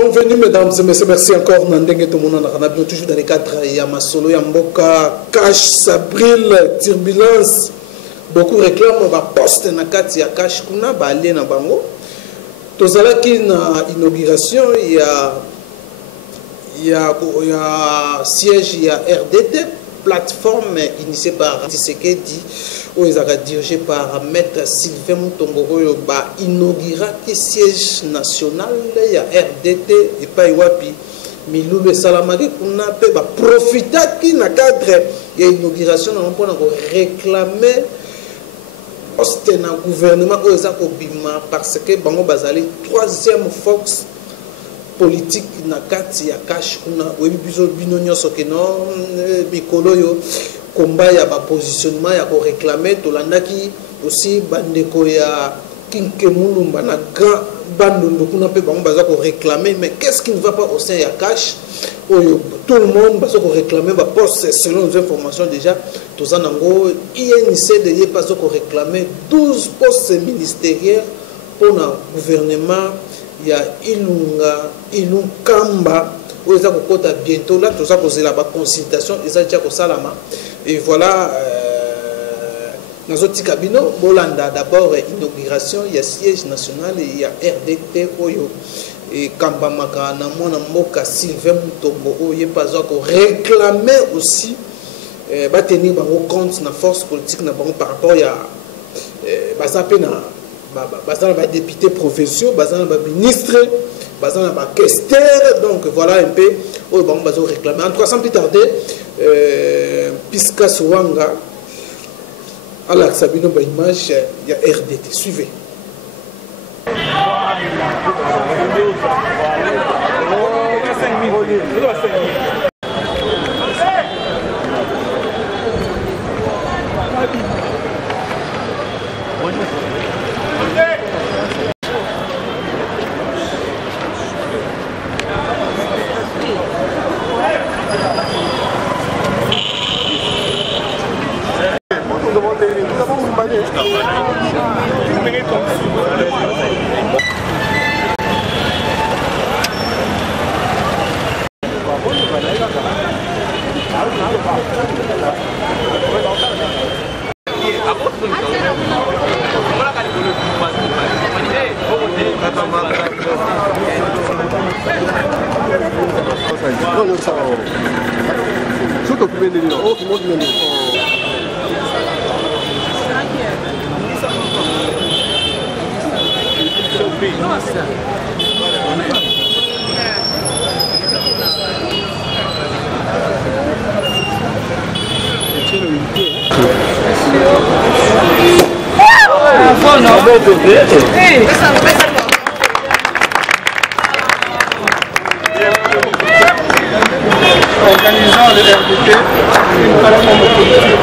Bienvenue mesdames et messieurs, merci encore Nandenge tout le monde on a toujours dans les cadres Yamasolo Yamboka Cash Sabril Turbulence beaucoup réclament ba poste na kati ya Cash kuna ba aller na bango tozalaki na inauguration il y a siège il y a RDT plateforme initiée par Tshisekedi où ils ont dirigé par maître Sylvain Mutombo ba inaugura qui siège national il y a RDT et pas Iwapi Milulu Salamaki kuna pe ba profita qui na cadre ya inauguration na mpona ko réclamer poste na gouvernement aux akobima parce que bango bazali troisième force politique na kati ya Cash kuna webi biso binonyo sokeno bikolo yo combat ya ba positionnement ya ko réclamer to landaki aussi bandeko ya Kinkemulumba na grand bandondo kuna pe bango baza ko réclamer mais qu'est-ce qui ne va pas au sein ya Cash tout le monde baza ko réclamer ba poste selon nos informations déjà tozanango INC de pas ko réclamer 12 postes ministériels pour le gouvernement. Il y a Ilunkamba où ils ont bientôt là tout ça cause la consultation ils ont déjà salama et voilà dans autres cabinets Bolanda d'abord inauguration il y a siège national et il y a RDT Oyo et Kamba Maka na mona mboka Sylvain Mutombo Oyo pas encore réclamer aussi ba tenir ba compte na force politique na par rapport à bazapena bazana ba député provinciaux bazana ba ministre bazana ba questeur donc voilà un peu au bon bazo réclamer en tout cas sans plus tarder Piska Swanga à la Sabino ba image il y a RDT suivez organisant le RDT, une plateforme politique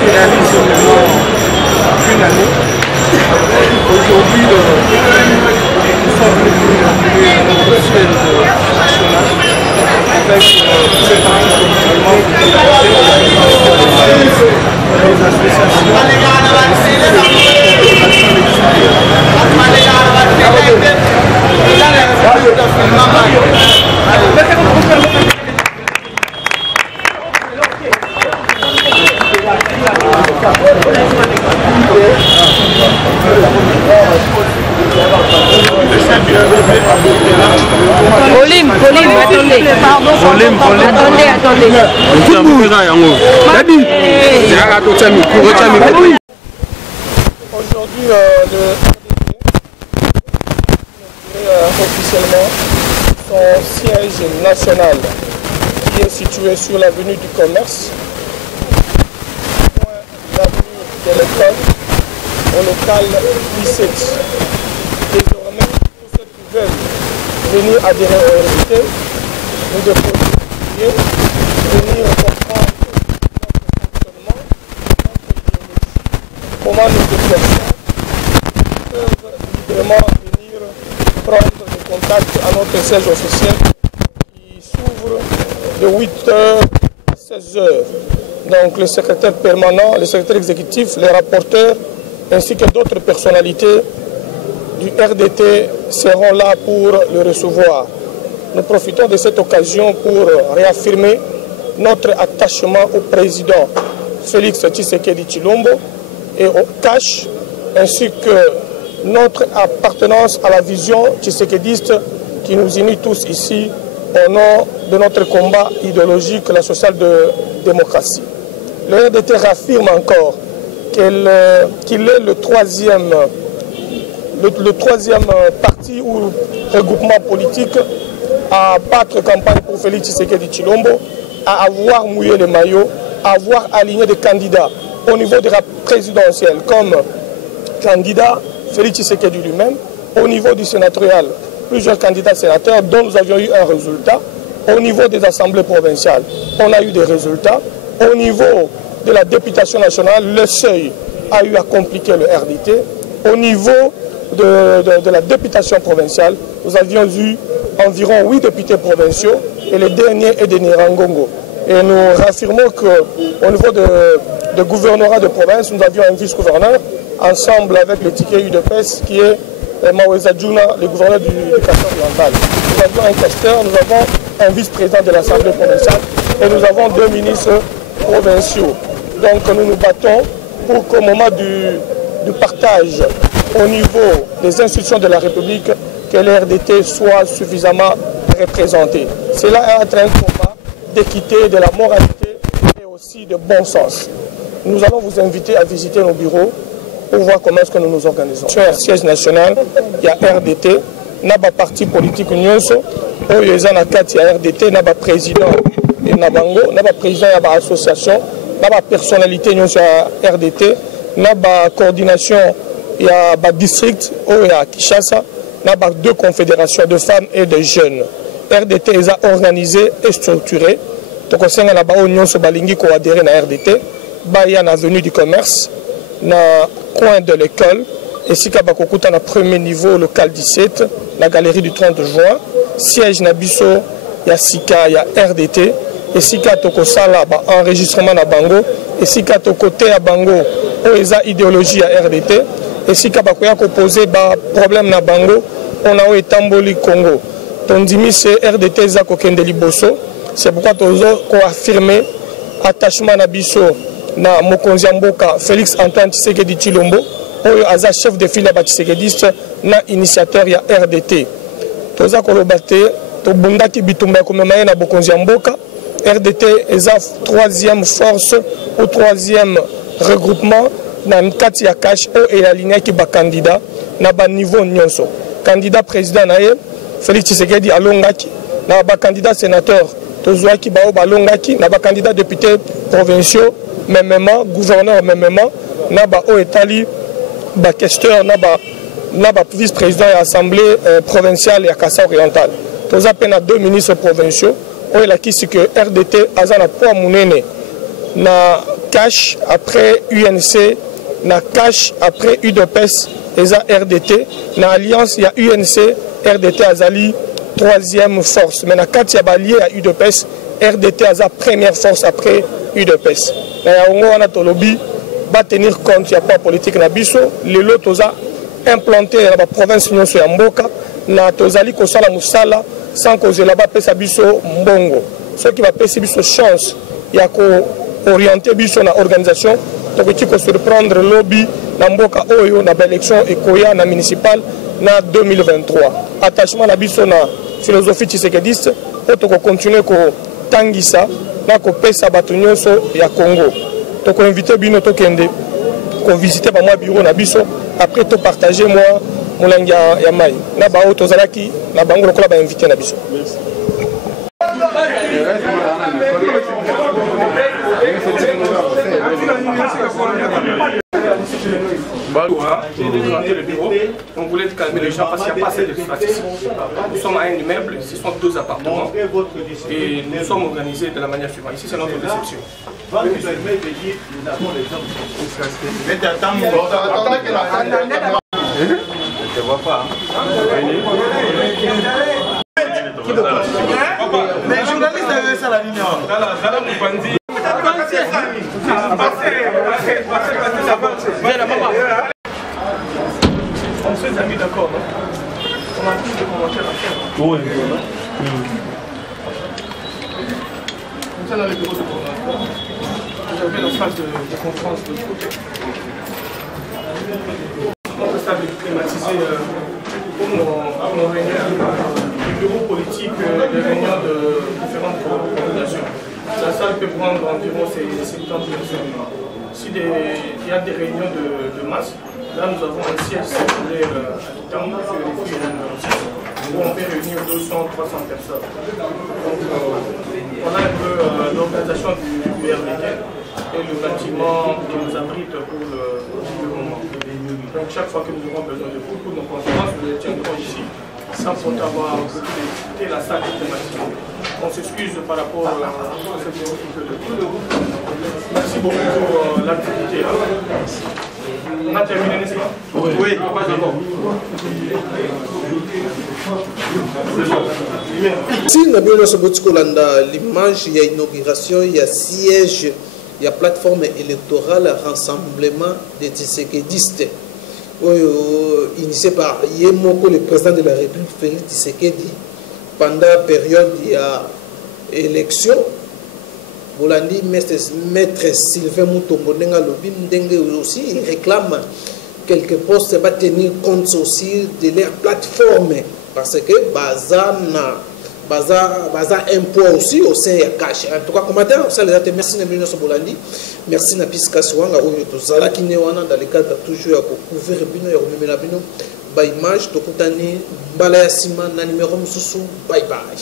qui réalise une année. Aujourd'hui, nous sommes venus appeler notre siège national avec cette vraiment les associations Aujourd'hui, le officiellement son siège national qui est situé sur l'avenue du Commerce, l'avenue de l'école, au local 17. Désormais, tous ceux qui veulent venir adhérer au RDT, nous devons venir comprendre notre fonctionnement, notre idéologie, comment nous exerçons, peuvent librement venir prendre le contact à notre siège officiel qui s'ouvre de 8h à 16h. Donc le secrétaire permanent, le secrétaire exécutif, les rapporteurs ainsi que d'autres personnalités du RDT seront là pour le recevoir. nous profitons de cette occasion pour réaffirmer notre attachement au président Félix Tshisekedi Tshilombo et au CASH, ainsi que notre appartenance à la vision tshisekediste qui nous unit tous ici au nom de notre combat idéologique, la social-démocratie. Le RDT réaffirme encore qu'il est le troisième parti ou regroupement politique à battre campagne pour Félix Tshisekedi Tshilombo, à avoir mouillé les maillots, à avoir aligné des candidats au niveau de la présidentielle comme candidat Félix Tshisekedi lui-même, au niveau du sénatorial, plusieurs candidats sénateurs dont nous avions eu un résultat, au niveau des assemblées provinciales, on a eu des résultats, au niveau de la députation nationale, le seuil a eu à compliquer le RDT, au niveau de la députation provinciale, nous avions eu environ 8 députés provinciaux et le dernier est de Nirangongo. Et nous réaffirmons qu'au niveau de gouvernorat de province, nous avions un vice-gouverneur ensemble avec le ticket UDPS qui est Maweza Djouna, le gouverneur du Caster oriental. Nous avions un casteur, nous avons un vice-président de l'Assemblée provinciale et nous avons 2 ministres provinciaux. Donc nous nous battons pour qu'au moment du partage au niveau des institutions de la République, que le RDT soit suffisamment représenté. C'est là un combat d'équité, de la moralité et aussi de bon sens. Nous allons vous inviter à visiter nos bureaux pour voir comment est-ce que nous nous organisons. Sur le siège national, il y a RDT, il y a un parti politique nyonso, il y a un RDT, il y a un président et Nabango, il y a un président, il y a une association, il y a une personnalité nyonso à RDT, il y a une coordination, il y a un district, il y a Kinshasa, il y a 2 confédérations de femmes et de jeunes. RDT est organisé et structuré. Donc, on a une balingi qui adhéré à RDT. Il y a une avenue du commerce, dans le coin de l'école. Et si on a un premier niveau, local 17, la galerie du 30 juin. Siège Nabiso, il y a Sika, il y a RDT. Et si on a un enregistrement à Bango. Et si on a côté à Bango, il y a une idéologie à RDT. Et si on a posé un problème à Bango, on a eu Tamboli Congo. Tondimi c'est RDT Zako Kende Liboso. C'est pourquoi nous avons affirmé attachement à Bisso na Mokonzi Mboka Félix Antoine Tshisekedi Tshilombo, oyo aza chef de file ya Tshisekediste na initiateur ya RDT. Toza kolobate to bundaki bitumba komema na Mokonzi Mboka. RDT est la 3e force ou 3e regroupement na nkati ya cash et la ligne qui ba candidat na ba niveau nyonso. Candidat président naye Félix Tshisekedi alongaki na ba candidat sénateur tozwaki bao balongaki na ba candidat député provinciaux mêmement gouverneur mêmement na ba o etali ba questeur na ba vice-président de l'Assemblée provinciale et à Kassa oriental. Toza pena 2 ministres provinciaux o la kisi que RDT azana poa munene na cash après UNC na cash après UDPS eza RDT na alliance ya UNC RDT azali 3e force. Mais na kati ya balié à UDPS, RDT aza première force après UDPS. Na ya ongo wana tolobi ba tenir compte ya pas politique na biso, le lot toza implanté na ba province nyonso ya mboka na tozali ko sala musala sans cause la ba pesa biso mbongo. Ceux qui va pesa biso chance ya ko orienter biso na organisation tokoki ko surprendre lobby na mboka oyo na ba élection ekoya na municipal na 2023. Attachement na biso na philosophie tshisekediste po toko continuer ko tangisa na ko pesa bato nyonso ya Congo. Toko inviter bino tokende ko visiter ba moi bureau na biso après to partager moi molangi ya mai na ba auto zalaki na bango lokola ba inviter na biso. Merci. Le bureau. On voulait calmer les gens parce qu'il n'y a pas assez de places. Nous sommes à un immeuble, ce sont 2 appartements et nous sommes organisés de la manière suivante. Ici c'est notre réception. Je ne vois pas. Les journalistes avaient ça la ligne. On se les a mis d'accord, non? On a plus de commentaires à faire. Oui. Comme ça, dans les bureaux de coordinateur, j'avais la phase de conférence de groupe. On peut stable climatisé pour nos réunions, les bureaux politiques, les réunions de différentes coordinations. La salle peut prendre environ 70 personnes. S'il y a des réunions de masse, là nous avons un siège circulaire à Kitamou sur les filles numéro 6 où on peut réunir 200-300 personnes. Donc voilà un peu l'organisation du RVD et le bâtiment qui nous abrite pour le moment. Donc chaque fois que nous aurons besoin de vous pour nos conférences, nous les tiendrons ici sans faute avoir beaucoup d'électricité, la salle est climatisée. On s'excuse par rapport à cette difficulté de tout. Merci beaucoup pour l'activité. On a terminé, n'est-ce pas? Oui. Oui, pas d'abord. Si nous avons l'image, il y a inauguration, il y a siège, il y a plateforme électorale, rassemblement des Tshisekedi. Initié par Yemoko, le président de la République, Félix Tshisekedi, pendant la période il y a élection. Bolandi, maître Sylvain Moutombo Ndenga aussi, il réclame quelques postes, va tenir compte aussi de leur plateforme parce que Baza un poids aussi au sein de Cash. En tout cas, commentaire, merci Nabino Bolandi, merci Napiska Swanga, Zala Kinewana dans le cadre toujours à couvrir Bino et Bino, by image, Tokutani, Balayasima, Nanimero Mususu, bye bye.